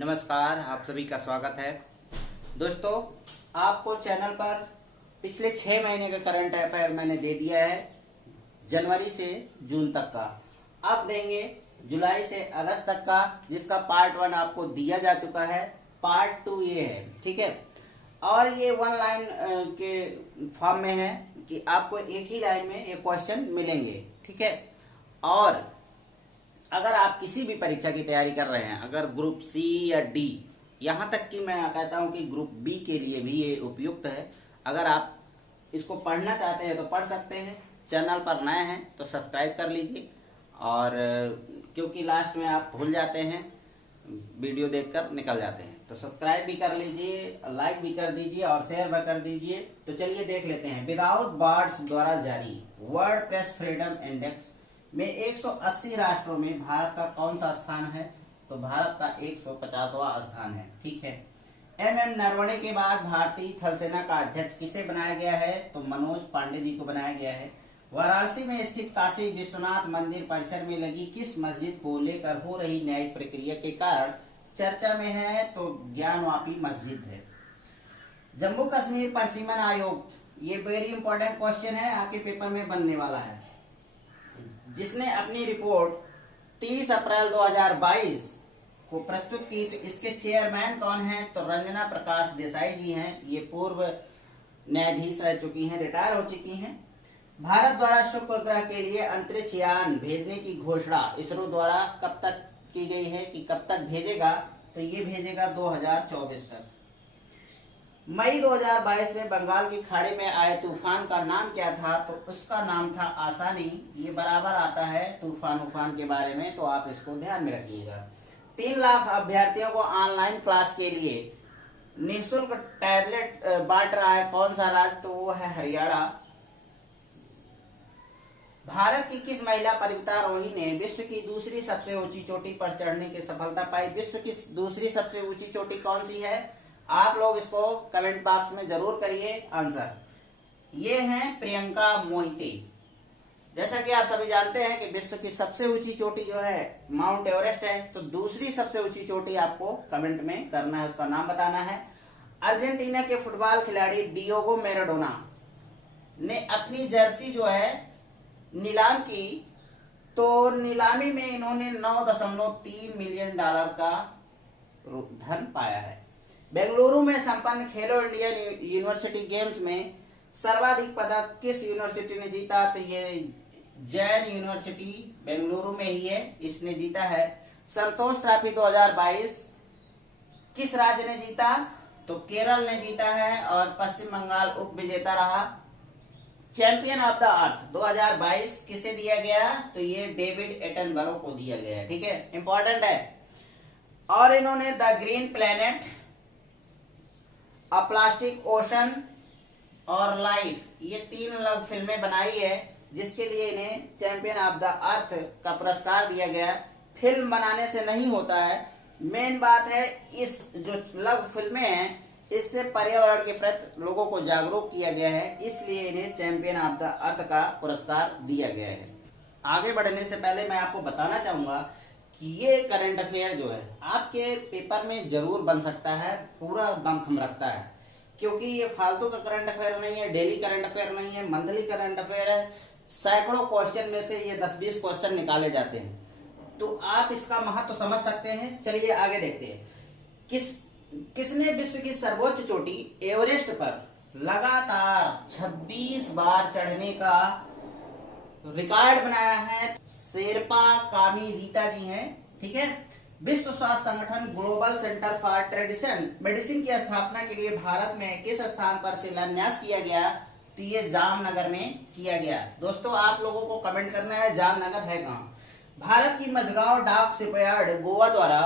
नमस्कार, आप सभी का स्वागत है। दोस्तों, आपको चैनल पर पिछले 6 महीने का करंट अफेयर मैंने दे दिया है, जनवरी से जून तक का। अब देंगे जुलाई से अगस्त तक का, जिसका पार्ट 1 आपको दिया जा चुका है। पार्ट 2 ये है, ठीक है। और ये 1 लाइन के फॉर्म में है कि आपको एक ही लाइन में ये क्वेश्चन मिलेंगे, ठीक है। और अगर आप किसी भी परीक्षा की तैयारी कर रहे हैं, अगर ग्रुप सी या डी, यहाँ तक कि मैं कहता हूँ कि ग्रुप बी के लिए भी ये उपयुक्त है। अगर आप इसको पढ़ना चाहते हैं तो पढ़ सकते हैं। चैनल पर नए हैं तो सब्सक्राइब कर लीजिए। और क्योंकि लास्ट में आप भूल जाते हैं, वीडियो देखकर निकल जाते हैं, तो सब्सक्राइब भी कर लीजिए, लाइक भी कर दीजिए और शेयर भी कर दीजिए। तो चलिए देख लेते हैं। विदाउट बॉर्डर्स द्वारा जारी वर्ल्ड प्रेस फ्रीडम इंडेक्स में 180 राष्ट्रों में भारत का कौन सा स्थान है? तो भारत का 150वां स्थान है, ठीक है। एम नरवणे के बाद भारतीय थल सेना का अध्यक्ष किसे बनाया गया है? तो मनोज पांडे जी को बनाया गया है। वाराणसी में स्थित काशी विश्वनाथ मंदिर परिसर में लगी किस मस्जिद को लेकर हो रही न्यायिक प्रक्रिया के कारण चर्चा में है? तो ज्ञानवापी मस्जिद है। जम्मू कश्मीर परिसीमन आयोग, ये वेरी इंपॉर्टेंट क्वेश्चन है, आपके पेपर में बनने वाला है, जिसने अपनी रिपोर्ट 30 अप्रैल 2022 को प्रस्तुत की। तो इसके चेयरमैन कौन हैं? तो रंजना प्रकाश देसाई जी हैं। ये पूर्व न्यायाधीश रह चुकी हैं, रिटायर हो चुकी हैं। भारत द्वारा शुक्र ग्रह के लिए अंतरिक्ष यान भेजने की घोषणा इसरो द्वारा कब तक की गई है कि कब तक भेजेगा? तो ये भेजेगा 2024 तक। मई 2022 में बंगाल की खाड़ी में आए तूफान का नाम क्या था? तो उसका नाम था आसानी। ये बराबर आता है तूफान के बारे में, तो आप इसको ध्यान में रखिएगा। 3 लाख अभ्यर्थियों को ऑनलाइन क्लास के लिए निःशुल्क टैबलेट बांट रहा है कौन सा राज्य? तो वो है हरियाणा। भारत की किस महिला पर्वतारोही ने विश्व की दूसरी सबसे ऊंची चोटी पर चढ़ने की सफलता पाई? विश्व की दूसरी सबसे ऊंची चोटी कौन सी है? आप लोग इसको कमेंट बॉक्स में जरूर करिए आंसर। ये हैं प्रियंका मोहिते। जैसा कि आप सभी जानते हैं कि विश्व की सबसे ऊंची चोटी जो है माउंट एवरेस्ट है, तो दूसरी सबसे ऊंची चोटी आपको कमेंट में करना है, उसका नाम बताना है। अर्जेंटीना के फुटबॉल खिलाड़ी डियोगो मैराडोना ने अपनी जर्सी जो है नीलाम की, तो नीलामी में इन्होंने $9.3 मिलियन का धन पाया है। बेंगलुरु में संपन्न खेलो इंडिया यूनिवर्सिटी गेम्स में सर्वाधिक पदक किस यूनिवर्सिटी ने जीता? तो ये जैन यूनिवर्सिटी बेंगलुरु में ही है, इसने जीता है। संतोष ट्रॉफी 2022 किस राज्य ने जीता? तो केरल ने जीता है और पश्चिम बंगाल उप विजेता रहा। चैंपियन ऑफ द अर्थ 2022 किसे दिया गया? तो ये डेविड एटनबरो को दिया गया है, ठीक है, इंपॉर्टेंट है। और इन्होंने the green planet, a plastic ocean और लाइफ, ये 3 अलग फिल्में बनाई है, जिसके लिए इन्हें चैंपियन ऑफ द अर्थ का पुरस्कार दिया गया। फिल्म बनाने से नहीं होता है, मेन बात है इस जो अलग फिल्में हैं इससे पर्यावरण के प्रति लोगों को जागरूक किया गया है, इसलिए इन्हें चैंपियन ऑफ द अर्थ का पुरस्कार दिया गया है। आगे बढ़ने से पहले मैं आपको बताना चाहूंगा कि ये करंट अफेयर जो है आपके पेपर में जरूर बन सकता है, पूरा दमखम रखता है, क्योंकि ये फालतू का करंट अफेयर नहीं है, डेली करंट अफेयर नहीं है, मंथली करंट अफेयर है। सैकड़ों क्वेश्चन में से ये 10-20 क्वेश्चन निकाले जाते हैं, तो आप इसका महत्व समझ सकते हैं। चलिए आगे देखते हैं। किसने विश्व की सर्वोच्च चोटी एवरेस्ट पर लगातार 26 बार चढ़ने का रिकॉर्ड बनाया है? शेरपा कामी रीता जी हैं, ठीक है। विश्व स्वास्थ्य संगठन global centre for tradition medicine की स्थापना के लिए भारत में किस स्थान पर शिलान्यास किया गया? तो ये जामनगर में किया गया। दोस्तों, आप लोगों को कमेंट करना है जामनगर है कहाँ। भारत की मझगांव डाक शिपयार्ड गोवा द्वारा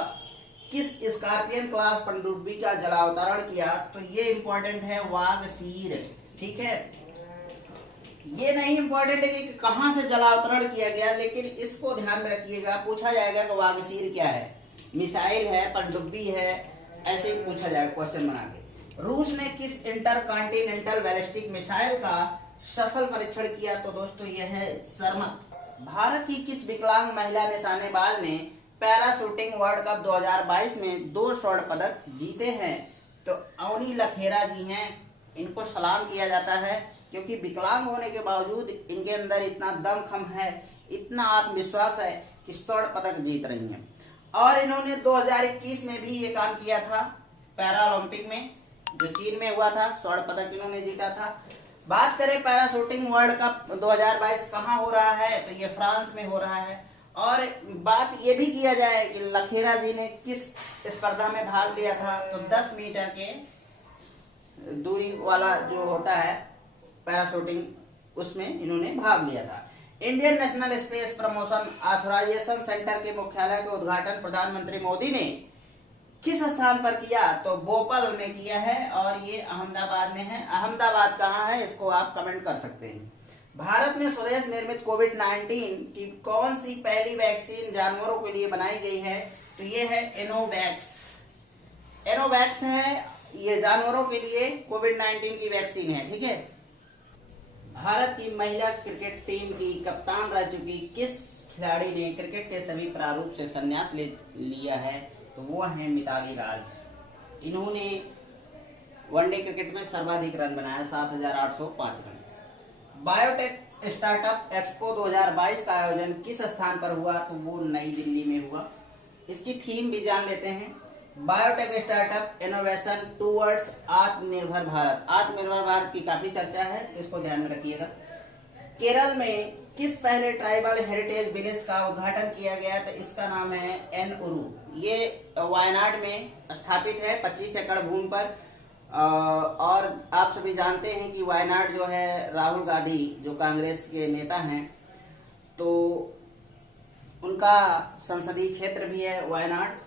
किस स्कॉर्पियन क्लास पनडुब्बी का जलावतरण किया? तो ये इंपॉर्टेंट है, वागसीर, ठीक है। ये नहीं इंपॉर्टेंट है कि कहां से जलावतरण किया गया, लेकिन इसको ध्यान में रखिएगा, पूछा जाएगा कि वागसीर क्या है, मिसाइल है, पनडुब्बी है, ऐसे ही पूछा जाएगा क्वेश्चन बना के। रूस ने किस इंटरकॉन्टिनेंटल बैलिस्टिक मिसाइल का सफल परीक्षण किया? तो दोस्तों ये है सरमत। भारत की किस विकलांग महिला निशानेबाज ने पैरा शूटिंग वर्ल्ड कप 2022 में 2 स्वर्ण पदक जीते हैं। तो अवनी लखेरा जी हैं, इनको सलाम किया जाता है, क्योंकि विकलांग होने के बावजूद इनके अंदर इतना दमखम है, इतना आत्मविश्वास है कि स्वर्ण पदक जीत रही हैं। और इन्होंने 2021 में भी ये काम किया था, पैरा ओलंपिक में जो चीन में हुआ था, स्वर्ण पदक इन्होंने जीता था। बात करें पैरा शूटिंग वर्ल्ड कप 2022 कहाँ हो रहा है, तो ये फ्रांस में हो रहा है। और बात ये भी किया जाए कि लखेरा जी ने किस स्पर्धा में भाग लिया था, तो 10 मीटर के दूरी वाला जो होता है पैरा शूटिंग, उसमें इन्होंने भाग लिया था। Indian National Space Promotion Authorisation Centre के मुख्यालय का उद्घाटन प्रधानमंत्री मोदी ने किस स्थान पर किया, तो भोपाल में किया है, और ये अहमदाबाद में है। अहमदाबाद कहाँ है, इसको आप कमेंट कर सकते हैं। भारत में स्वदेश निर्मित कोविड-19 की कौन सी पहली वैक्सीन जानवरों के लिए बनाई गई है, तो ये है एनोवैक्स। एनोवैक्स है, ये जानवरों के लिए कोविड-19 की वैक्सीन है, ठीक है। भारत की महिला क्रिकेट टीम की कप्तान रह चुकी किस खिलाड़ी ने क्रिकेट के सभी प्रारूप से संन्यास ले लिया है, तो वो है मिताली राज। इन्होंने वनडे क्रिकेट में सर्वाधिक रन बनाया, 7,805 रन। बायोटेक स्टार्टअप एक्सपो 2022 का आयोजन किस स्थान पर हुआ, तो वो नई दिल्ली में हुआ। इसकी थीम भी जान लेते हैं, बायोटेक स्टार्टअप इनोवेशन टूवर्ड्स आत्मनिर्भर भारत। आत्मनिर्भर भारत की काफी चर्चा है, इसको ध्यान में रखिएगा। केरल में किस पहले ट्राइबल हेरिटेज विलेज का उद्घाटन किया गया, तो इसका नाम है एनउरू। ये वायनाड में स्थापित है, 25 एकड़ भूमि पर। और आप सभी जानते हैं कि वायनाड जो है, राहुल गांधी जो कांग्रेस के नेता हैं, तो उनका संसदीय क्षेत्र भी है वायनाड।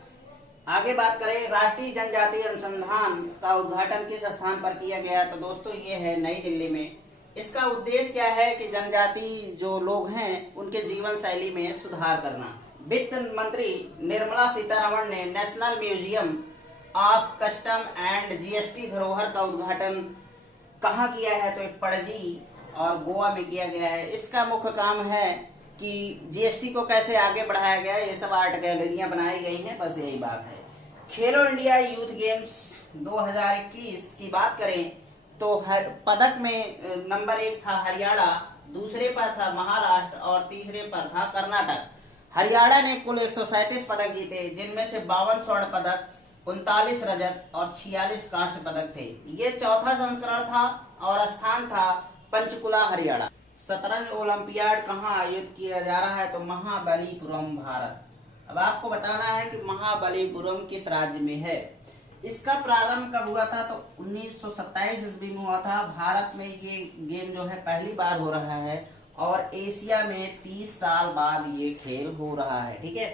आगे बात करें, राष्ट्रीय जनजातीय अनुसंधान का उद्घाटन किस स्थान पर किया गया, तो दोस्तों ये है नई दिल्ली में। इसका उद्देश्य क्या है कि जनजाति जो लोग हैं उनके जीवन शैली में सुधार करना। वित्त मंत्री निर्मला सीतारमण ने national museum of custom and GST धरोहर का उद्घाटन कहाँ किया है, तो पणजी और गोवा में किया गया है। इसका मुख्य काम है कि जीएसटी को कैसे आगे बढ़ाया गया, ये सब आर्ट गैलरियां बनाई गई हैं, बस यही बात है। खेलो इंडिया यूथ गेम्स 2021 की बात करें तो हर पदक में नंबर 1 था हरियाणा, दूसरे पर था महाराष्ट्र और तीसरे पर था कर्नाटक। हरियाणा ने कुल 137 पदक जीते, जिनमें से 52 स्वर्ण पदक, 39 रजत और 46 कांस्य पदक थे। ये चौथा संस्करण था और स्थान था पंचकुला हरियाणा। शतरंज ओलंपियाड कहाँ आयोजित किया जा रहा है, तो महाबलीपुरम भारत। अब आपको बताना है कि महाबलीपुरम किस राज्य में है। इसका प्रारंभ कब हुआ था, तो 1927 ईस्वी में हुआ था। भारत में ये गेम जो है पहली बार हो रहा है और एशिया में 30 साल बाद ये खेल हो रहा है, ठीक है।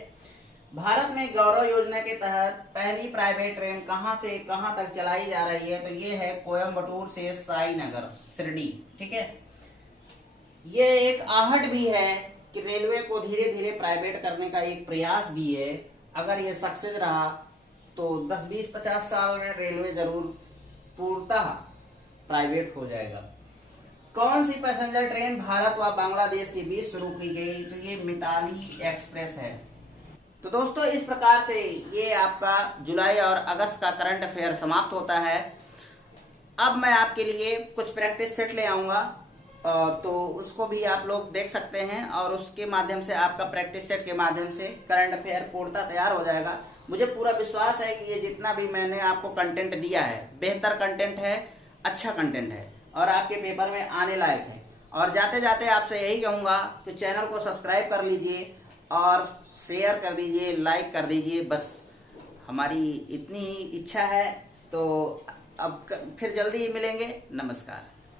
भारत में गौरव योजना के तहत पहली प्राइवेट ट्रेन कहां से कहां तक चलाई जा रही है, तो ये है कोयम्बटूर से साईनगर शिरडी, ठीक है। ये एक आहट भी है कि रेलवे को धीरे धीरे प्राइवेट करने का एक प्रयास भी है। अगर ये सक्सेस रहा तो 10, 20, 50 साल में रेलवे जरूर पूर्णतः प्राइवेट हो जाएगा। कौन सी पैसेंजर ट्रेन भारत व बांग्लादेश के बीच शुरू की गई, तो ये मिताली एक्सप्रेस है। तो दोस्तों इस प्रकार से ये आपका जुलाई और अगस्त का करंट अफेयर समाप्त होता है। अब मैं आपके लिए कुछ प्रैक्टिस सेट ले आऊंगा, तो उसको भी आप लोग देख सकते हैं और उसके माध्यम से आपका प्रैक्टिस सेट के माध्यम से करंट अफेयर पूर्णतः तैयार हो जाएगा। मुझे पूरा विश्वास है कि ये जितना भी मैंने आपको कंटेंट दिया है बेहतर कंटेंट है, अच्छा कंटेंट है और आपके पेपर में आने लायक है। और जाते जाते आपसे यही कहूँगा कि चैनल को सब्सक्राइब कर लीजिए और शेयर कर दीजिए, लाइक कर दीजिए, बस हमारी इतनी इच्छा है। तो अब फिर जल्दी मिलेंगे, नमस्कार।